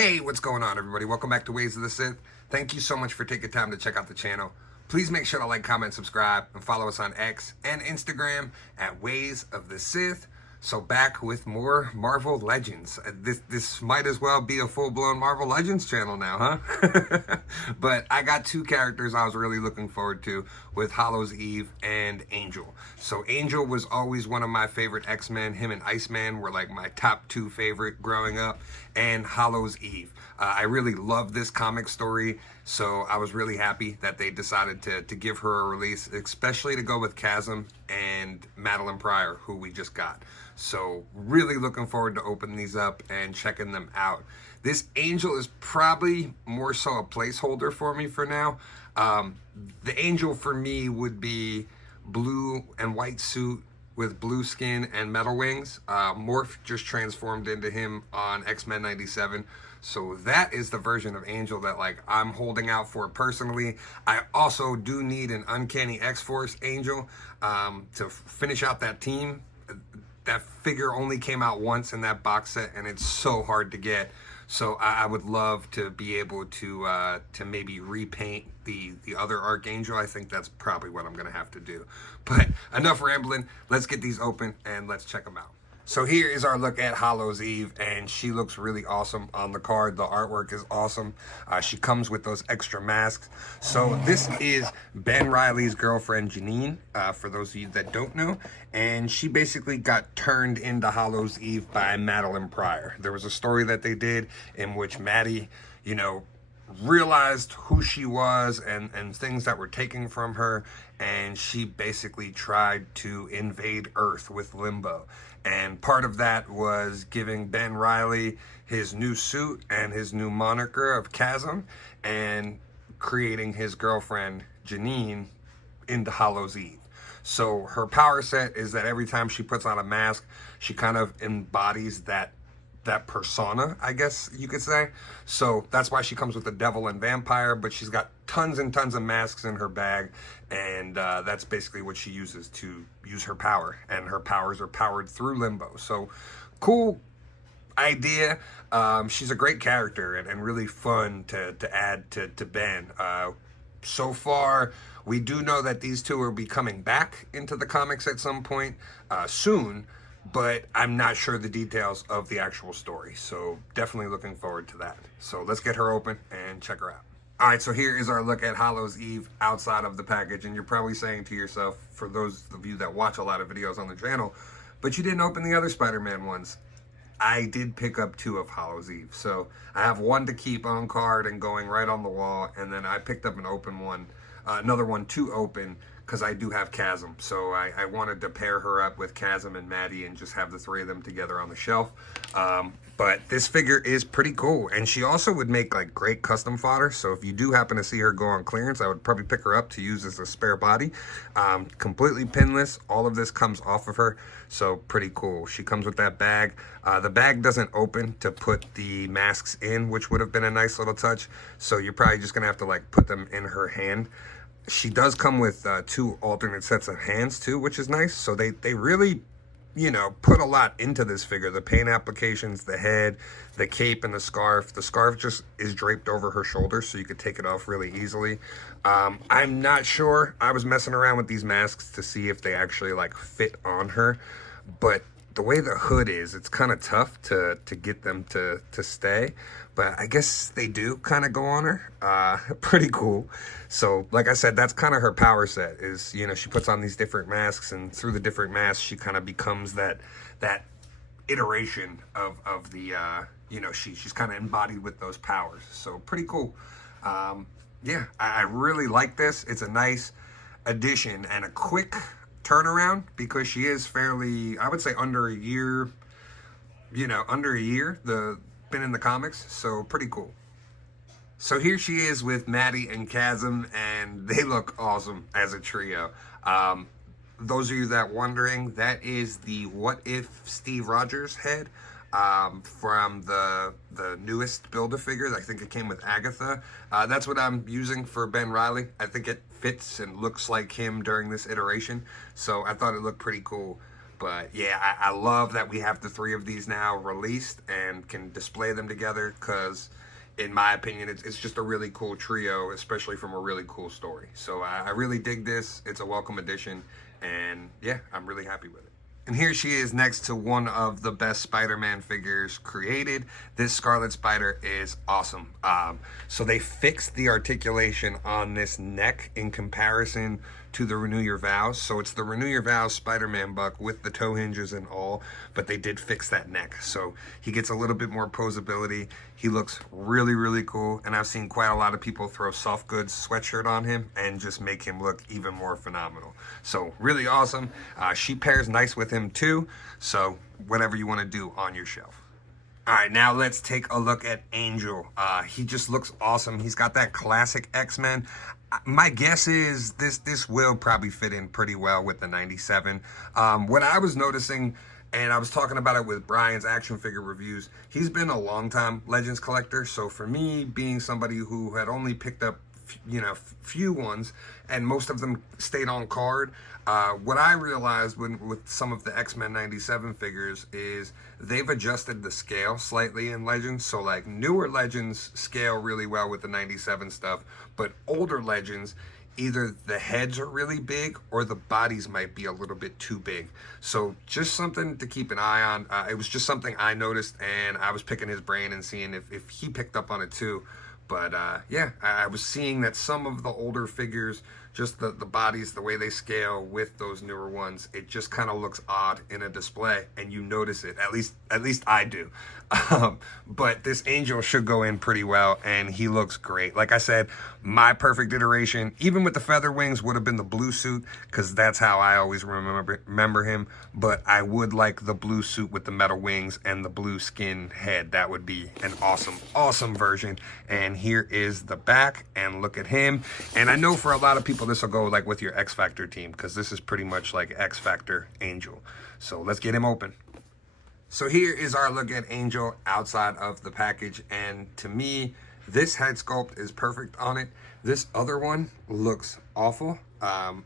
Hey, what's going on, everybody? Welcome back to Ways of the Sith. Thank you so much for taking time to check out the channel. Please make sure to like, comment, subscribe, and follow us on X and Instagram at Ways of the Sith. So back with more Marvel Legends. This might as well be a full-blown Marvel Legends channel now, huh? But I got two characters I was really looking forward to with Hallows Eve and Angel. So Angel was always one of my favorite X-Men. Him and Iceman were like my top two favorite growing up. And Hallows Eve. I really love this comic story, so I was really happy that they decided to give her a release, especially to go with Chasm and Madeline Pryor, who we just got. So really looking forward to opening these up and checking them out. This Angel is probably more so a placeholder for me for now. The Angel for me would be blue and white suit with blue skin and metal wings. Morph just transformed into him on X-Men 97. So that is the version of Angel that I'm holding out for personally. I also do need an Uncanny X-Force Angel to finish out that team. That figure only came out once in that box set, and it's so hard to get. So I would love to be able to maybe repaint the other Archangel. I think that's probably what I'm gonna have to do. But enough rambling. Let's get these open and let's check them out. So here is our look at Hallows Eve, and she looks really awesome on the card. The artwork is awesome. She comes with those extra masks. So this is Ben Reilly's girlfriend, Janine, for those of you that don't know. And she basically got turned into Hallows Eve by Madeline Pryor. There was a story that they did in which Maddie, realized who she was and things that were taken from her, and she basically tried to invade Earth with Limbo. And part of that was giving Ben Reilly his new suit and his new moniker of Chasm, and creating his girlfriend Janine into Hallows Eve. So her power set is that every time she puts on a mask, she kind of embodies that persona, I guess you could say. So that's why she comes with the devil and vampire, but she's got tons and tons of masks in her bag, and that's basically what she uses to use her power, and her powers are powered through Limbo. So cool idea. She's a great character and really fun to add to Ben. So far, we do know that these two will be coming back into the comics at some point soon, but I'm not sure the details of the actual story. So definitely looking forward to that. So let's get her open and check her out. All right, so here is our look at Hallows Eve outside of the package. And you're probably saying to yourself, for those of you that watch a lot of videos on the channel, but you didn't open the other Spider-Man ones. I did pick up two of Hallows Eve. So I have one to keep on card and going right on the wall. And then I picked up an open one, another one to open, because I do have Chasm. So I wanted to pair her up with Chasm and Maddie and just have the three of them together on the shelf. But this figure is pretty cool. And she also would make great custom fodder. So if you do happen to see her go on clearance, I would probably pick her up to use as a spare body. Completely pinless. All of this comes off of her. So pretty cool. She comes with that bag. The bag doesn't open to put the masks in, which would have been a nice little touch. So you're probably just going to have to put them in her hand. She does come with two alternate sets of hands too, which is nice. So they really, put a lot into this figure. The paint applications, the head, the cape, and the scarf. The scarf just is draped over her shoulders, so you could take it off really easily. I'm not sure. I was messing around with these masks to see if they actually fit on her, but the way the hood is, it's kind of tough to get them to stay, but I guess they do kind of go on her. Pretty cool. So like I said, that's kind of her power set is, she puts on these different masks, and through the different masks, she kind of becomes that iteration of the, she's kind of embodied with those powers. So pretty cool. Yeah, I really like this. It's a nice addition and a quick turnaround, because she is fairly, I would say, under a year, been in the comics. So pretty cool. So here she is with Maddie and Chasm, and they look awesome as a trio. Those of you that wondering, that is the What If Steve Rogers head from the newest Build-A-Figure. I think it came with Agatha. That's what I'm using for Ben Reilly. I think it fits and looks like him during this iteration, so I thought it looked pretty cool. But yeah, I love that we have the 3 of these now released and can display them together, because in my opinion, it's just a really cool trio, especially from a really cool story. So I really dig this. It's a welcome addition, and yeah, I'm really happy with it. And here she is next to one of the best Spider-Man figures created. This Scarlet Spider is awesome. So they fixed the articulation on this neck in comparison to the Renew Your Vows. So it's the Renew Your Vows Spider-Man buck with the toe hinges and all, but they did fix that neck. So he gets a little bit more posability. He looks really, really cool. And I've seen quite a lot of people throw Soft Goods sweatshirt on him and just make him look even more phenomenal. So really awesome. She pairs nice with him too. So whatever you want to do on your shelf. All right, now let's take a look at Angel. He just looks awesome. He's got that classic X-Men. My guess is this will probably fit in pretty well with the 97. What I was noticing, and I was talking about it with Brian's action figure reviews, he's been a long time Legends collector. So for me, being somebody who had only picked up few ones, and most of them stayed on card, what I realized with some of the X-Men 97 figures is they've adjusted the scale slightly in Legends. So like newer Legends scale really well with the 97 stuff, but older Legends, either the heads are really big or the bodies might be a little bit too big. So just something to keep an eye on. It was just something I noticed, and I was picking his brain and seeing if he picked up on it too. But yeah, I was seeing that some of the older figures, just the bodies, the way they scale with those newer ones, it just kind of looks odd in a display, and you notice it. At least I do. But this Angel should go in pretty well, and he looks great. Like I said, my perfect iteration, even with the feather wings, would have been the blue suit, because that's how I always remember him. But I would like the blue suit with the metal wings and the blue skin head. That would be an awesome version. And here is the back, and look at him. And I know for a lot of people this will go like with your X Factor team, because this is pretty much like X Factor Angel. So let's get him open. So here is our look at Angel outside of the package, and to me, this head sculpt is perfect on it. This other one looks awful. I'm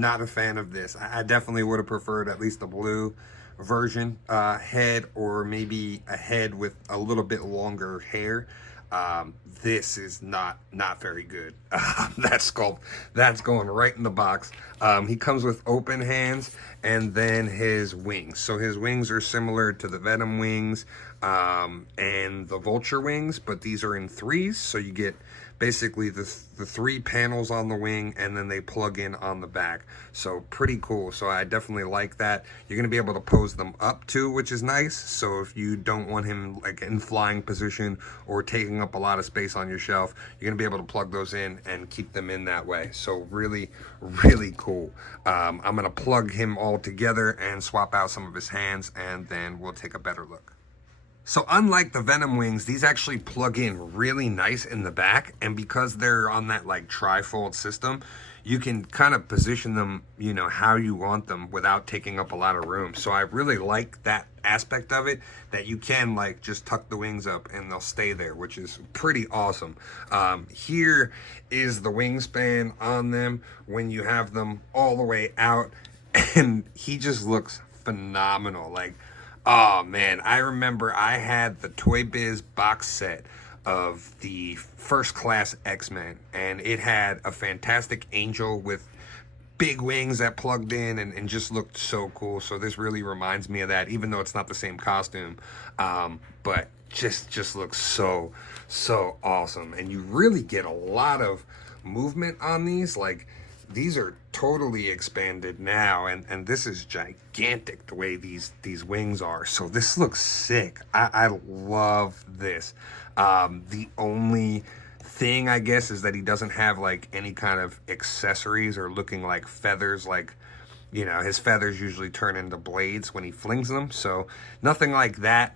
not a fan of this. I definitely would have preferred at least a blue version head, or maybe a head with a little bit longer hair. This is not very good. That sculpt, that's going right in the box. He comes with open hands, and then his wings. So his wings are similar to the Venom wings and the Vulture wings, but these are in 3s. So you get basically the 3 panels on the wing, and then they plug in on the back. So pretty cool. So I definitely like that. You're going to be able to pose them up too, which is nice. So if you don't want him like in flying position or taking up a lot of space on your shelf, you're going to be able to plug those in and keep them in that way. So really cool. I'm going to plug him all together and swap out some of his hands, and then we'll take a better look. So unlike the Venom wings, these actually plug in really nice in the back, and because they're on that like tri-fold system, you can kind of position them, how you want them without taking up a lot of room. So I really like that aspect of it, that you can like just tuck the wings up and they'll stay there, which is pretty awesome. Here is the wingspan on them when you have them all the way out, and he just looks phenomenal. Like, oh man, I remember I had the Toy Biz box set of the First Class X-Men, and it had a fantastic Angel with big wings that plugged in and just looked so cool. So this really reminds me of that, even though it's not the same costume, but just looks so awesome. And you really get a lot of movement on these. Like, these are totally expanded now, and this is gigantic the way these wings are. So this looks sick. I love this. The only thing, I guess, is that he doesn't have like any kind of accessories or looking like feathers. Like, his feathers usually turn into blades when he flings them. So nothing like that,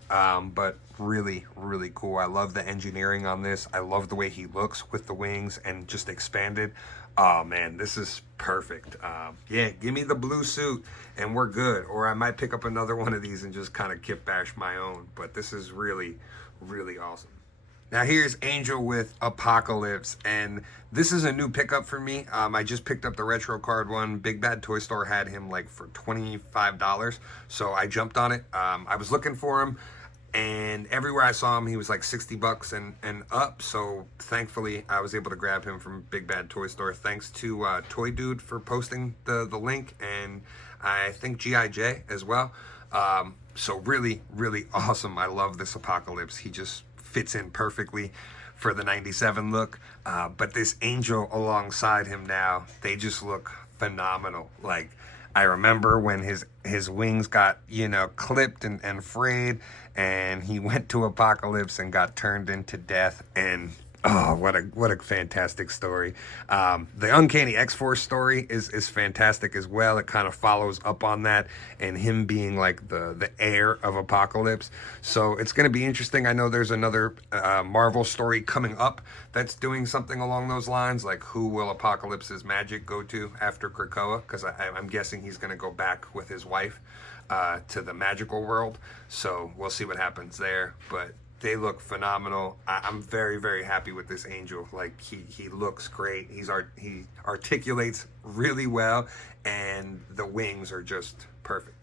but really cool. I love the engineering on this. I love the way he looks with the wings and just expanded. Oh man, this is perfect. Yeah, give me the blue suit and we're good. Or I might pick up another one of these and just kind of kit bash my own. But this is really awesome. Now here's Angel with Apocalypse, and this is a new pickup for me. I just picked up the retro card one. Big Bad Toy Store had him like for $25, so I jumped on it. I was looking for him, and everywhere I saw him, he was like $60 and up. So thankfully, I was able to grab him from Big Bad Toy Store. Thanks to Toy Dude for posting the link, and I think G.I.J. as well. So really, really awesome. I love this Apocalypse. He just fits in perfectly for the 97 look. But this Angel alongside him now, they just look phenomenal. Like, I remember when his wings got, you know, clipped and frayed, and he went to Apocalypse and got turned into death. And oh, what a fantastic story. The Uncanny X-Force story is fantastic as well. It kind of follows up on that, and him being like the heir of Apocalypse. So it's going to be interesting. I know there's another Marvel story coming up that's doing something along those lines, like who will Apocalypse's magic go to after Krakoa? Because I'm guessing he's going to go back with his wife to the magical world. So we'll see what happens there. But they look phenomenal. I'm very, very happy with this Angel. Like, he looks great. He articulates really well, and the wings are just perfect.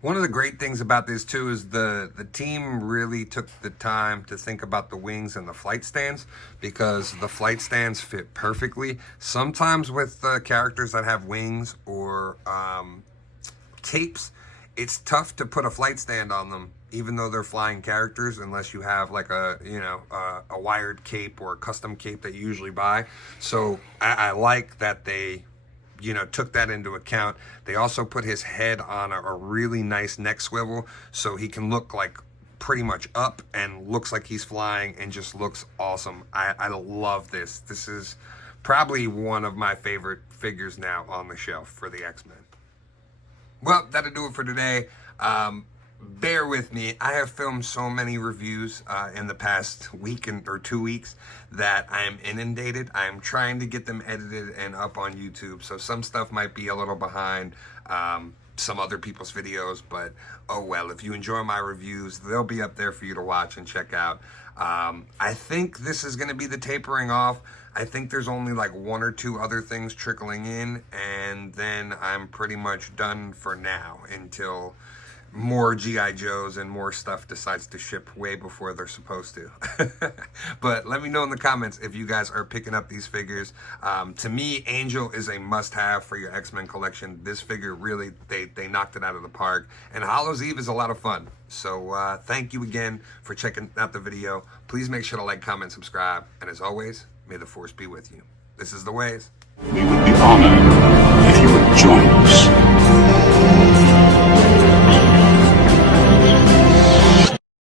One of the great things about this too is the team really took the time to think about the wings and the flight stands, because the flight stands fit perfectly. Sometimes with characters that have wings or capes, it's tough to put a flight stand on them, even though they're flying characters, unless you have like a wired cape or a custom cape that you usually buy. So I like that they, you know, took that into account. They also put his head on a really nice neck swivel, so he can look like pretty much up and looks like he's flying and just looks awesome. I love this. This is probably one of my favorite figures now on the shelf for the X-Men. Well, that'll do it for today. Bear with me. I have filmed so many reviews in the past week or 2 weeks that I am inundated. I am trying to get them edited and up on YouTube, so some stuff might be a little behind some other people's videos, but oh well. If you enjoy my reviews, they'll be up there for you to watch and check out. I think this is going to be the tapering off. I think there's only like 1 or 2 other things trickling in, and then I'm pretty much done for now until more G.I. Joes and more stuff decides to ship way before they're supposed to. But let me know in the comments if you guys are picking up these figures. To me, Angel is a must-have for your X-Men collection. This figure really, they knocked it out of the park. And Hallows Eve is a lot of fun. So thank you again for checking out the video. Please make sure to like, comment, subscribe. And as always, may the Force be with you. This is The Ways. We would be honored